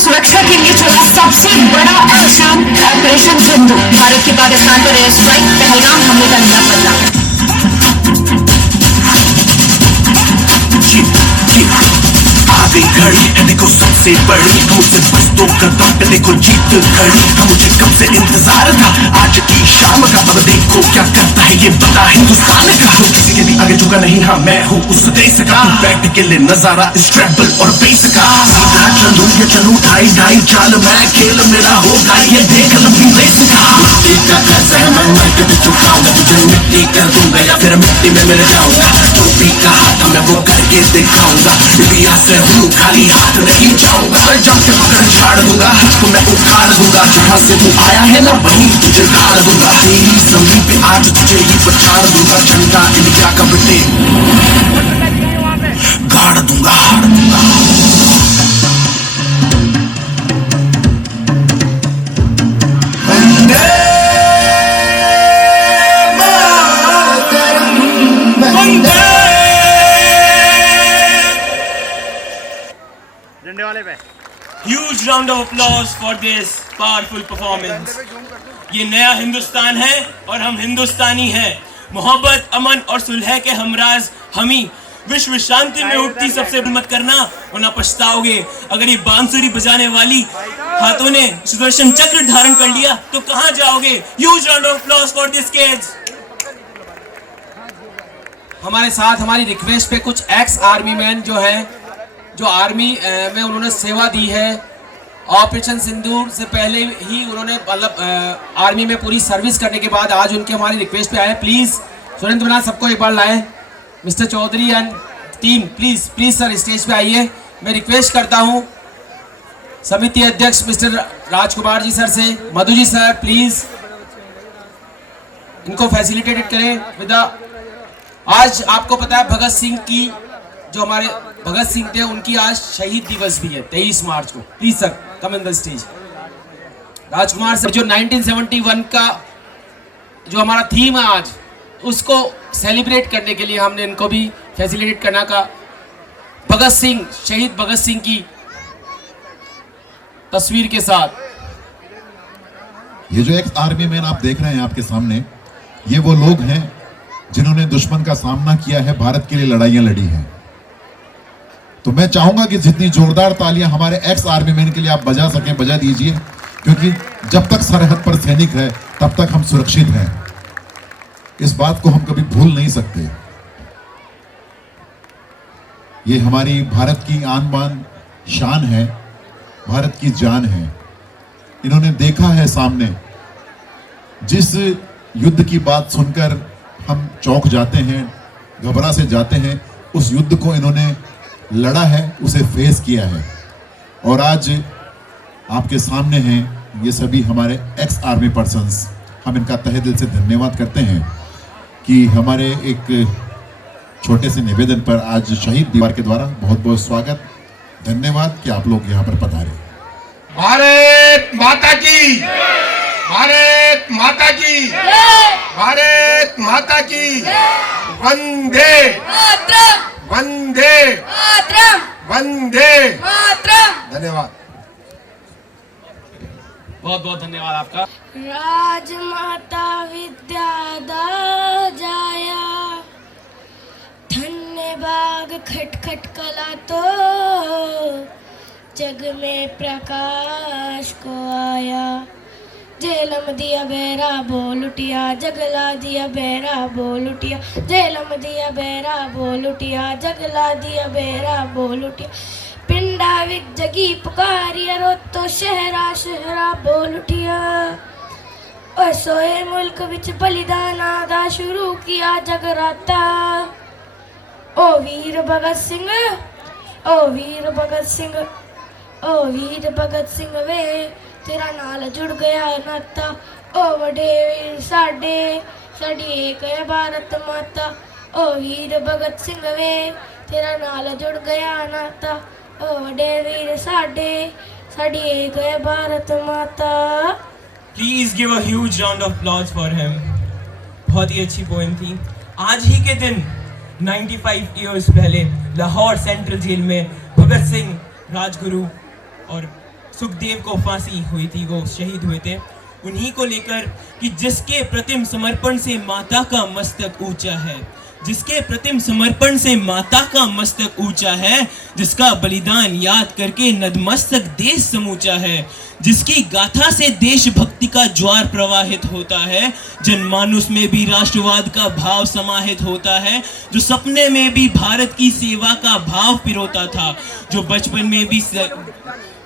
सुरक्षा के लिए चला सबसे बड़ा एक्शन ऑपरेशन सिंधु। भारत की पाकिस्तान पर एयर स्ट्राइक, पहलगाम हमले का नया बदला। आ गई घड़ी है देखो सबसे बड़ी, मुझसे बस दो कदम पे देखो जीत खड़ी। मुझे कब से इंतजार था आज की शाम का, अब देखो क्या करता है ये बड़ा हिंदुस्तान का। तो किसी के भी आगे झुका नहीं, हाँ मैं हूँ उस देश का। बैठ के ले नजारा इस ट्रैवल और बेस का। सीधा चलूं या चलूं ढाई ढाई चाल, मैं खेल मेरा होगा ये देख लंबी रेस का। मिट्टी का घर से मैं कभी चुकाऊंगा, तुझे मिट्टी कर दूंगा या फिर मिट्टी में मिल जाऊंगा। जो भी कहा था मैं वो करके दिखाऊंगा, इंडिया से हूँ खाली हाथ नहीं जाऊंगा। जम के पकड़ झाड़ दूंगा, तो मैं उखाड़ दूंगा। जहाँ से तू आया है ना वहीं तुझे गाड़ दूंगा। तेरी जमीन पे आज तुझे ही पछाड़ दूंगा। झंडा इंडिया का बेटे गाड़ दूंगा, हाड़ दूंगा। Huge round of applause for this powerful performance. ये नया हिंदुस्तान है और हम हिंदुस्तानी हैं। मोहब्बत, अमन और सुलह के हमराज हमी। विश्व शांति में उठती सबसे मत करना वरना पछताओगे। अगर ये बांसुरी बजाने वाली हाथों ने सुदर्शन चक्र धारण कर लिया तो कहाँ जाओगे? Huge round of applause for these kids. हमारे साथ हमारी रिक्वेस्ट पे कुछ एक्स आर्मी मैन जो है, जो आर्मी में उन्होंने सेवा दी है, ऑपरेशन सिंदूर से पहले ही उन्होंने मतलब आर्मी में पूरी सर्विस करने के बाद आज उनके हमारी रिक्वेस्ट पे आए। प्लीज़ सुरेंद्र नाथ सबको एक बार लाएं। Mister Chaudhary and team please sir stage पे आइए। मैं रिक्वेस्ट करता हूँ समिति अध्यक्ष मिस्टर राजकुमार जी सर से, मधु जी सर प्लीज़ इनको फैसिलिटेटेड करें विदा। आज आपको पता है भगत सिंह की, जो हमारे भगत सिंह थे उनकी आज शहीद दिवस भी है 23 मार्च को। Please sir come in the stage. Rajkumar sir जो 1971 का जो हमारा थीम है आज, उसको सेलिब्रेट करने के लिए हमने इनको भी फैसिलिटेट करना का। भगत सिंह, शहीद भगत सिंह की तस्वीर के साथ। ये जो एक्स आर्मी मैन आप देख रहे हैं आपके सामने, ये वो लोग हैं जिन्होंने दुश्मन का सामना किया है, भारत के लिए लड़ाइयां लड़ी हैं। तो मैं चाहूंगा कि जितनी जोरदार तालियां हमारे एक्स आर्मी मैन के लिए आप बजा सकें बजा दीजिए, क्योंकि जब तक सरहद पर सैनिक है तब तक हम सुरक्षित हैं। इस बात को हम कभी भूल नहीं सकते। ये हमारी भारत की आन बान शान है, भारत की जान है। इन्होंने देखा है सामने, जिस युद्ध की बात सुनकर हम चौंक जाते हैं, घबरा से जाते हैं, उस युद्ध को इन्होंने लड़ा है, उसे फेस किया है। और आज आपके सामने हैं ये सभी हमारे एक्स आर्मी पर्सन्स। हम इनका तहे दिल से धन्यवाद करते हैं कि हमारे एक छोटे से निवेदन पर आज शहीद दीवार के द्वारा बहुत बहुत स्वागत, धन्यवाद कि आप लोग यहाँ पर पधारे। भारत माता की, भारत माता की, भारत माता की, वंदे वंदे वंदे। धन्यवाद, बहुत बहुत धन्यवाद आपका। राजमाता विद्यादा जाया, धन्य बाग खटखट कला तो जग में प्रकाश को आया। जेलम दिया बेरा बोल उठिया, जगला दिया बेरा बोल उठिया, जेलम दिया बेरा बोल उठिया, जगला दिया बेरा बोल उठिया। पिंडा विच जगी पुकारिया, रो तो शहरा शहरा बोल उठिया। और सोए मुल्क विच बलिदान आदा शुरू किया जगराता। ओ वीर भगत सिंह, ओ वीर भगत सिंह, ओ वीर भगत सिंह वे, तेरा नाल जुड़ गया नाता। ओ वडे वीर साडे, साडी एक है भारत माता। ओ वीर भगत सिंह वे, तेरा नाल जुड़ गया नाता। ओ वडे वीर साडे, साडी एक है भारत माता। Please give a huge round of applause for him. बहुत ही अच्छी पोएम थी। आज ही के दिन 95 ईयर्स पहले लाहौर सेंट्रल जेल में भगत सिंह, राजगुरु और सुखदेव को फांसी हुई थी, वो शहीद हुए थे। उन्हीं को लेकर कि जिसके प्रतिम समर्पण से माता का मस्तक ऊंचा है, जिसके प्रतिम समर्पण से माता का मस्तक ऊंचा है, जिसका बलिदान याद करके नतमस्तक देश समूचा है, जिसकी गाथा से देशभक्ति का ज्वार प्रवाहित होता है, जनमानुस में भी राष्ट्रवाद का भाव समाहित होता है, जो सपने में भी भारत की सेवा का भाव पिरोता था, जो बचपन में भी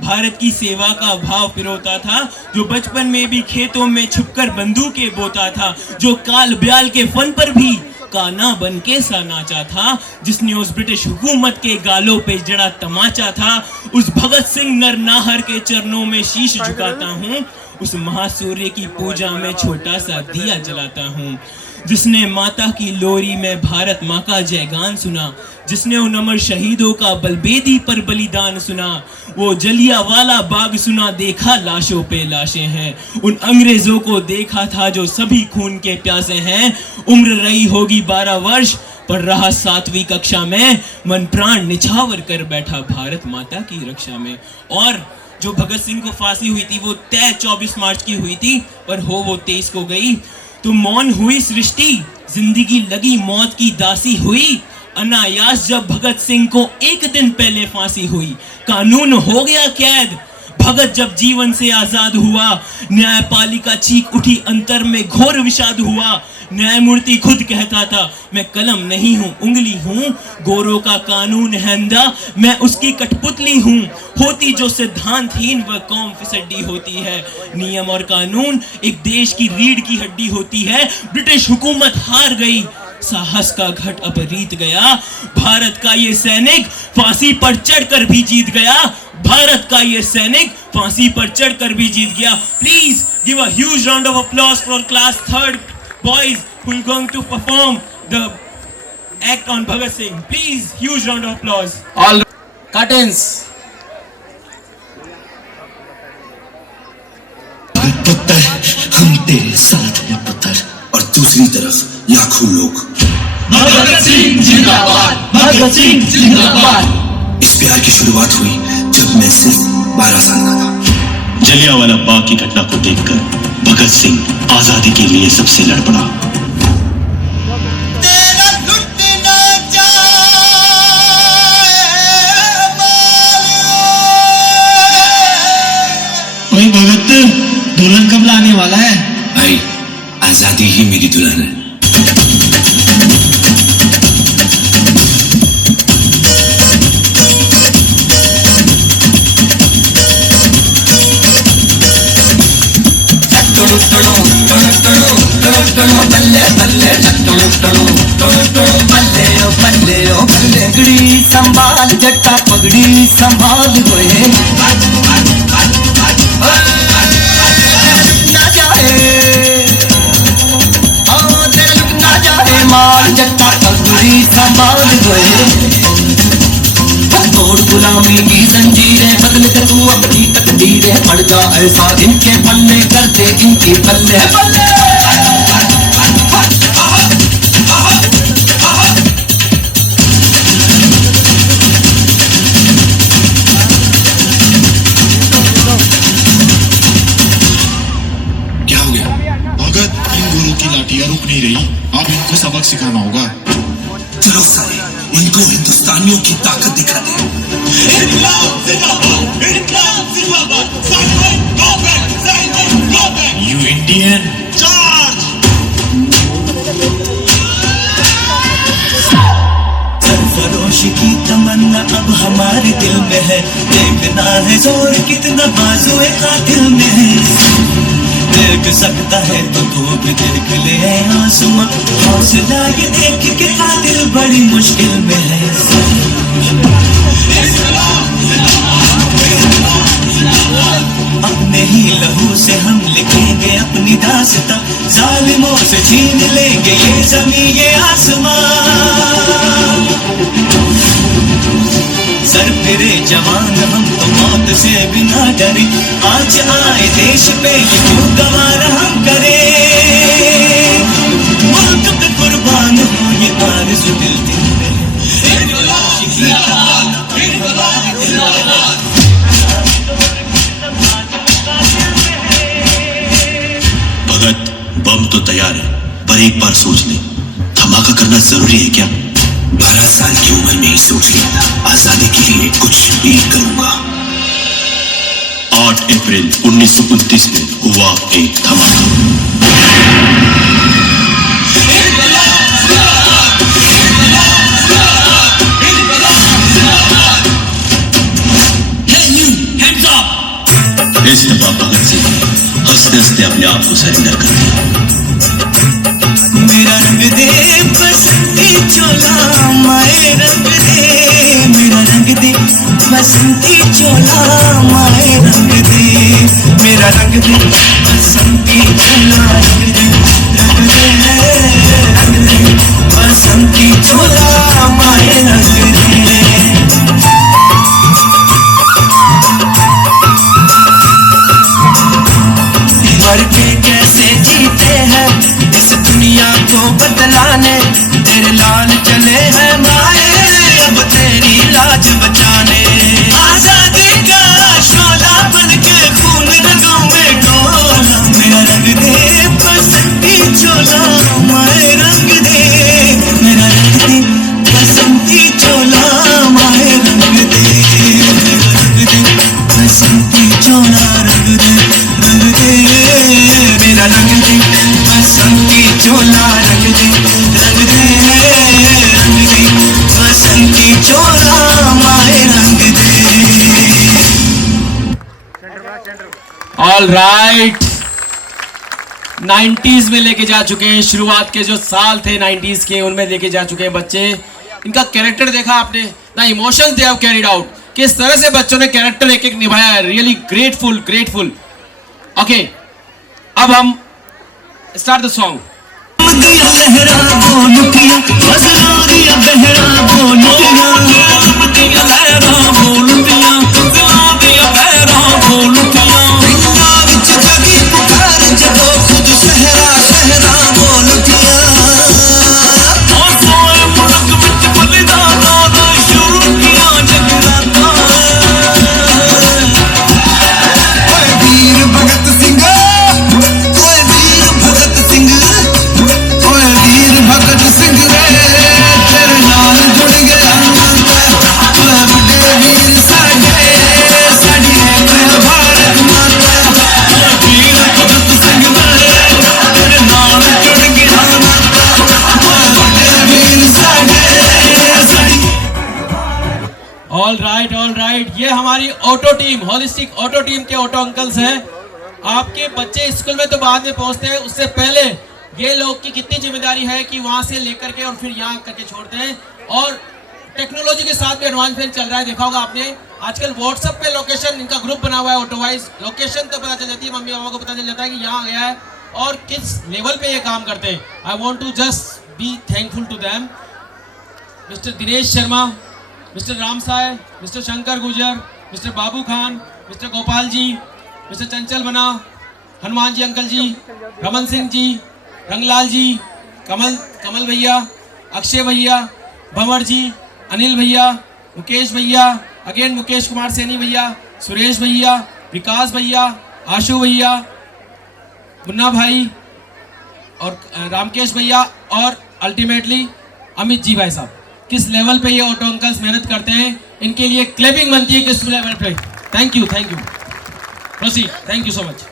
भारत की सेवा का भाव पिरोता था, जो बचपन में भी खेतों में छुपकर बंदूकें बोता था, जो काल ब्याल के फन पर भी काना बन के सा नाचा था, जिसने उस ब्रिटिश हुकूमत के गालों पे जड़ा तमाचा था, उस भगत सिंह नरनाहर के चरणों में शीश झुकाता हूँ, उस महासूर्य की पूजा में छोटा सा दिया जलाता हूँ, जिसने माता की लोरी में भारत माँ का जयगान सुना, जिसने उन अमर शहीदों का बलबेदी पर बलिदान सुना, वो जलियांवाला बाग सुना, देखा लाशों पे लाशें हैं, उन अंग्रेजों को देखा था जो सभी खून के प्यासे हैं, उम्र रही होगी 12 वर्ष पर रहा 7वीं कक्षा में, मन प्राण निछावर कर बैठा भारत माता की रक्षा में। और जो भगत सिंह को फांसी हुई थी वो तय 24 मार्च की हुई थी, पर हो वो 23 को गई। तो मौन हुई सृष्टि, जिंदगी लगी मौत की दासी हुई, अनायास जब भगत सिंह को एक दिन पहले फांसी हुई, कानून हो गया कैद, भगत जब जीवन से आजाद हुआ, न्यायपालिका चीख उठी, अंतर में घोर विषाद हुआ, न्यायमूर्ति खुद कहता था मैं कलम नहीं हूँ उंगली हूँ, गोरों का कानून है अंधा, मैं उसकी कठपुतली हूँ, होती जो सिद्धांतहीन वह कौम फिसड्डी होती है, नियम और कानून एक देश की रीढ़ की हड्डी होती है, ब्रिटिश हुकूमत हार गई, साहस का घट अब रीत गया, भारत का ये सैनिक फांसी पर चढ़कर भी जीत गया, भारत का ये सैनिक फांसी पर चढ़कर भी जीत गया। Please give a huge round of applause for class 3rd boys who are going to perform the act on Bhagat Singh. Please, huge round of applause. All curtains. पुत्र हम तेरे साथ हैं पुत्र, और दूसरी तरफ लाखों लोग। भगत सिंह जिंदाबाद, भगत सिंह जिंदाबाद। इस प्यार की शुरुआत हुई जब मैं सिर्फ 12 साल का था। जलियांवाला बाग की घटना को देखकर भगत सिंह आजादी के लिए सबसे लड़ पड़ा। भाई भगत, दुल्हन कब लाने वाला है? भाई आजादी ही मेरी दुल्हन है। पगड़ी संभाल जट्टा पगड़ी संभाल गोए ना जाए तेरा लुक ना जाए माल जट्टा पगड़ी संभाल गोए तोड़ गुलामी की जंजीरें बदल के तू अपनी तकदीरें पड़ जा ऐसा इनके पल्ले कर दे इनकी पल्ले क्या हो गया भगत? इन गुरु की लाठियां रुक नहीं रही, अब इनको सबक सिखाना होगा। चलो सारे इनको हिंदुस्तानियों की ताकत दिखा दे। यू इंडियन सरफरोशी की तमन्ना अब हमारे दिल में है, देखना है जोर कितना बाजुए कातिल में है। देख सकता है तो तू भी देख ले आसमां, हौसला ये देख के कातिल बड़ी मुश्किल में है। अपने ही लहू से हम लिखेंगे अपनी दास्तां, जालिमों से छीन लेंगे ये जमीन ये आसमां। सर फिरे जवान हम तो मौत से बिना डरे, आज आए देश पे ये क्यों गवारा हम करे। मुल्क पे कुर्बान हो ये आरज़ू दिल दिल में भगत, बम तो तैयार है, पर एक बार सोच ले, धमाका करना जरूरी है क्या? 12 साल की उम्र में ही सोच लिया आजादी के लिए कुछ भी करूंगा। 8 अप्रैल 1929 में हुआ एक धमाका। इस दफा भगत सिंह हंसते हंसते अपने आप को सरेंडर कर दिया। मेरा रंग दे बसंती चोला माए रंग दे, मेरा रंग दे बसंती चोला माए रंग दे, मेरा रंग दे बसंती चोला रंग दे, रंग दे बसंती चोला माए रंग दे। मर के कैसे जीते हैं इस दुनिया को बदलाने, तेरे लाल चले हैं माए अब तेरी लाज बचाने। आजादी का शोला बन के खून रगों में डोला, मेरा रंग दे बसंती चोला माए रंग दे, मेरा रंग दे बसंती चोला माए रंग दे, मेरा रंग दे बसंती चोला रंग दे, रंग दे मेरा रंग दे बसंती चोला रंग दे, रंग दे बसंती चोला माए रंग दे। ऑल राइट, 90s में लेके जा चुके हैं, शुरुआत के जो साल थे 90s के उनमें लेके जा चुके हैं बच्चे। इनका कैरेक्टर देखा आपने, ना emotions they have carried out, किस तरह से बच्चों ने कैरेक्टर एक एक निभाया है। Really grateful grateful. ओके, अब हम स्टार्ट द सॉन्ग। लहरा बोल पिया मजरा दिया बहरा बोल पिया, लहरा बोल पिया दिया बहरा बोल पिया, विच जगी पुकार जदों खुद सहरा सहरा बोल पिया। ओ सोए मुल्क विच बलिदाना दा शुरू किया जगराता, वीर ऑल राइट, ये हमारी auto team, holistic auto team के ऑटो अंकल्स हैं। आपके बच्चे स्कूल में तो बाद में पहुंचते हैं, उससे पहले ये लोग की कितनी जिम्मेदारी है कि वहां से लेकर के और फिर यहाँ करके छोड़ते हैं। और टेक्नोलॉजी के साथ भी एडवांसमेंट चल रहा है, देखा होगा आपने आजकल व्हाट्सएप पे लोकेशन, इनका ग्रुप बना हुआ है ऑटो वाइज, लोकेशन तो पता चल जाती है, मम्मी पापा को पता चल जाता है कि यहाँ गया है और किस लेवल पे ये काम करते हैं। I want to just be thankful to them. Mister Dinesh Sharma, mister Ram Sai, mister Shankar Gujar, mister Babu Khan, mister Gopal ji, mister Chanchal Bana, Hanuman ji uncle ji, Raman Singh ji, Ranglal ji, Kamal भैया, अक्षय भैया, भंवर जी, अनिल भैया, मुकेश भैया, अगेन मुकेश कुमार सैनी भैया, सुरेश भैया, विकास भैया, आशु भैया, मुन्ना भाई और रामकेश भैया और अल्टीमेटली अमित जी भाई साहब। किस लेवल पे ये ऑटो अंकल्स मेहनत करते हैं, इनके लिए क्लेपिंग बनती है किस लेवल पे। Thank you proceed, thank you so much.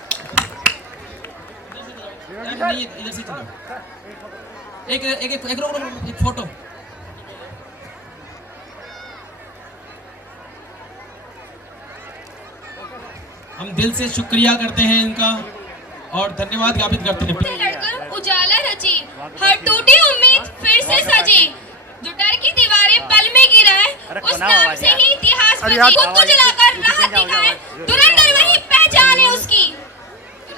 इधर से चलो, एक फोटो। हम दिल से शुक्रिया करते हैं इनका और धन्यवाद ज्ञापित करते हैं। लड़कर उजाला रची, हर टूटी उम्मीद फिर से सजी, जो डर की दीवारें पल में गिरा है, उस नाम से ही इतिहास बची, खुद को जलाकर राहत दिखाए, धुरंधर वही पहचान है उसकी।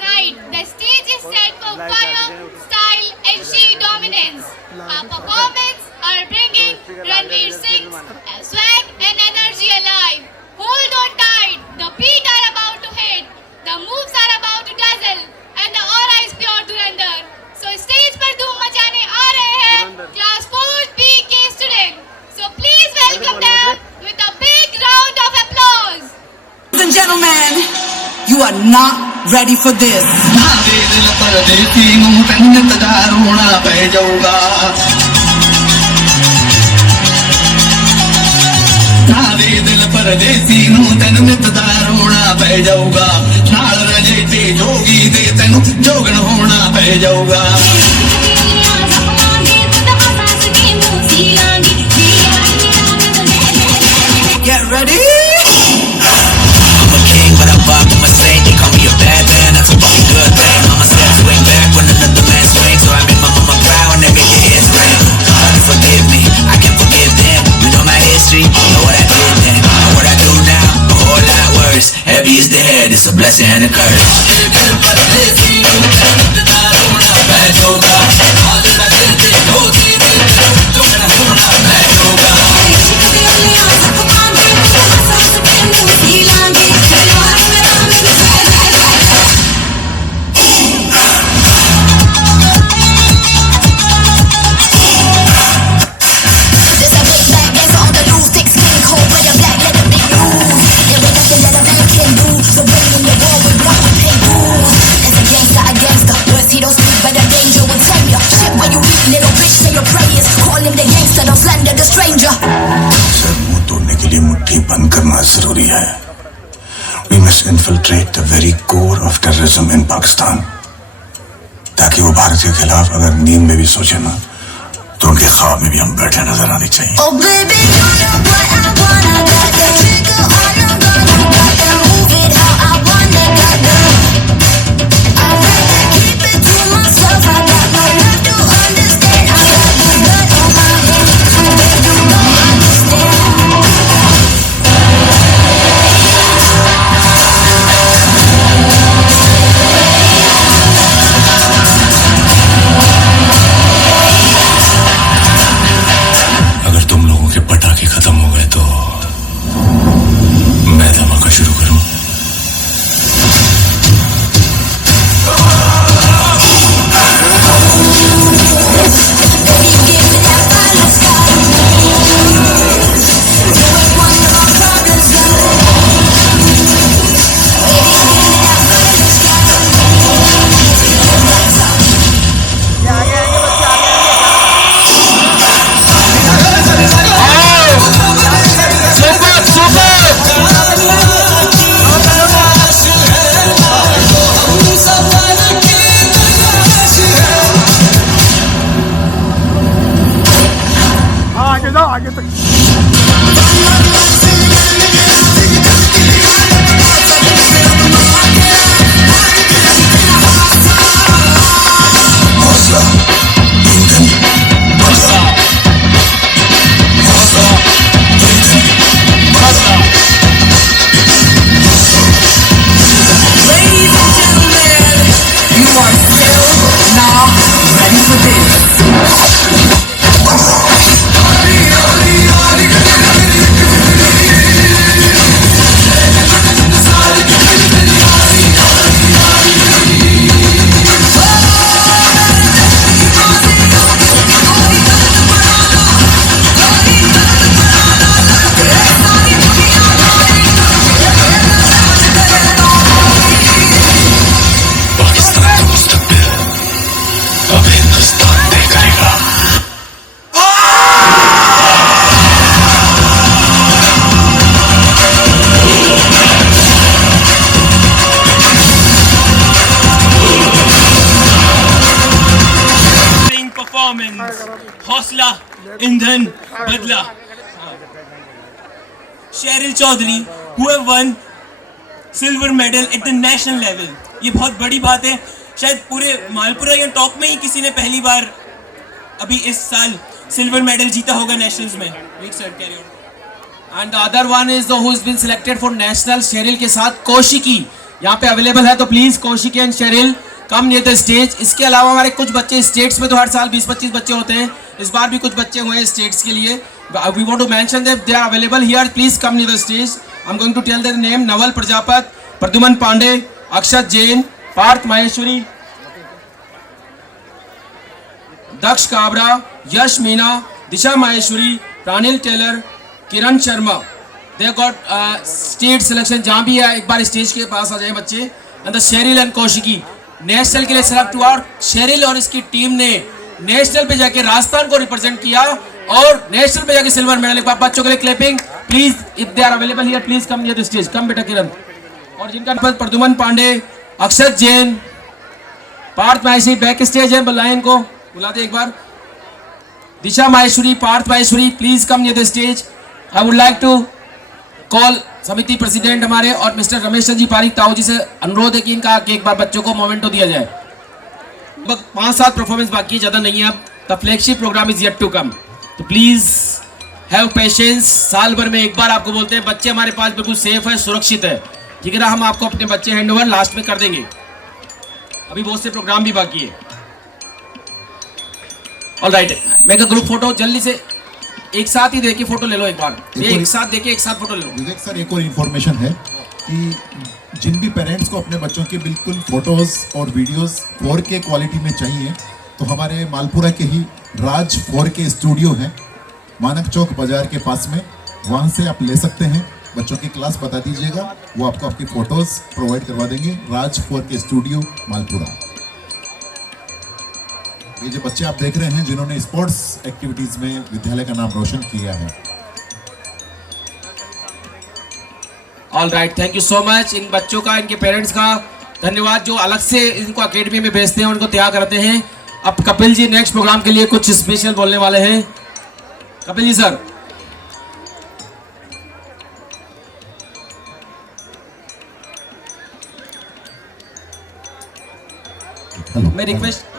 Right, the stage is set for fire, style and sheer dominance. Our performance are bringing Ranveer Singh's swag and energy alive. Hold on tight, the beat are about to hit, the moves are about to dazzle, and the aura is pure Dhurandhar. So stage पर धूम मचाने आ रहे हैं Class 4B के student. So please welcome them with a big round of applause. Ladies and gentlemen, you are not ready for this. परदेसी नू तेन नितदार होना पै जाऊगा, नाल रजे ते जोगी दे तेनू जोगन होना पै जाऊगा। Get ready? I'm a king, but I rock with my saint. They call me a bad man, that's a fucking good thing. Mama said swing back when another man swings, so I make my mama proud when they make your head scream. God forgive me, I can forgive them. You know my history, know what I did then. Know what I do now, a whole lot worse. Heavy is the head, it's a blessing and a curse. जरूरी है। We must infiltrate the very core of terrorism in Pakistan, ताकि वो भारत के खिलाफ अगर नींद में भी सोचे ना, तो उनके ख्वाब में भी हम बैठे नजर आने चाहिए। Oh baby, you know what I wanna, got the trigger on the gun, got to move it how I wanna, got the I'd rather keep it to myself, I got no love to understand, I got the blood on my hands, so baby you don't understand. आगे तक Cheryl Chaudhary, who have won silver medal at the national level. ये बहुत बड़ी बात है. शायद पूरे मालपुरा या टॉप में ही किसी ने पहली बार अभी इस साल सिल्वर मेडल जीता होगा नेशनल्स में. Wait sir, carry on. And the other one is the who has been selected for national. Sheryl के साथ कौशिकी यहाँ पे अवेलेबल है, तो please Kaushiki and Sheryl come near the stage. इसके अलावा हमारे कुछ बच्चे स्टेट्स में तो हर साल 20-25 बच्चे होते हैं, इस बार भी कुछ बच्चे हुए हैं स्टेट्स के लिए. We want to mention that they are available here. Please come near the stage. I am going to tell their name. Naval Prajapat, Pradyuman Pandey, Akshat Jain, Parth Maheshwari, Daksh Kabra, Yash Meena, Disha Maheshwari, Pranil Tailor, Kiran Sharma. They got state selection. जहाँ भी है एक बार स्टेज के पास आ जाए बच्चे. And the Sheryl and Kaushiki national के लिए सेलेक्ट हुआ, और शेरिल और इसकी टीम ने नेशनल पे जाके राजस्थान को रिप्रेजेंट किया और नेशनल पे जाके सिल्वर मेडल. एक बार बच्चों के लिए clapping please. If they are available here please come near the stage. Come बेटा किरण. और जिनका प्रद्युमन पांडे, अक्षत जैन, पार्थ माहेश्वरी बैक स्टेज है, बुलाएं इनको, बुला दे एक बार. Disha Maheshwari, Parth Maheshwari please come near the stage. I would like to call समिति प्रेसिडेंट हमारे और मिस्टर रमेश चंद्र जी पारिक ताऊ जी से अनुरोध है कि इनका एक बार बच्चों को मोमेंटो दिया जाए. 5-7 परफॉर्मेंस बाकी है, ज्यादा नहीं है. अब the flagship programme is yet to come, तो प्लीज हैव पेशेंस. साल भर में एक बार आपको बोलते हैं बच्चे हमारे पास बिल्कुल सेफ है, सुरक्षित है, ठीक है ना. हम आपको अपने बच्चे हैंड ओवर लास्ट में कर देंगे. अभी बहुत से प्रोग्राम भी बाकी है. Alright, make a group photo. जल्दी से एक साथ ही देखिए फोटो ले लो एक बार. एक साथ देखिए, एक साथ फोटो ले लो. विवेक सर, एक और इन्फॉर्मेशन है कि जिन भी पेरेंट्स को अपने बच्चों के बिल्कुल फोटोज और वीडियोस 4K क्वालिटी में चाहिए, तो हमारे मालपुरा के ही राज 4K स्टूडियो है, मानक चौक बाजार के पास में. वहाँ से आप ले सकते हैं. बच्चों की क्लास बता दीजिएगा, वो आपको आपकी फोटोज प्रोवाइड करवा देंगे. राज 4K स्टूडियो मालपुरा. ये जो बच्चे आप देख रहे हैं जिन्होंने स्पोर्ट्स एक्टिविटीज में विद्यालय का नाम रोशन किया है. All right, thank you so much. इन बच्चों का, इनके पेरेंट्स का धन्यवाद जो अलग से इनको अकेडमी में भेजते हैं, उनको तैयार करते हैं. अब कपिल जी नेक्स्ट प्रोग्राम के लिए कुछ स्पेशल बोलने वाले हैं. कपिल जी सर. मैं रिक्वेस्ट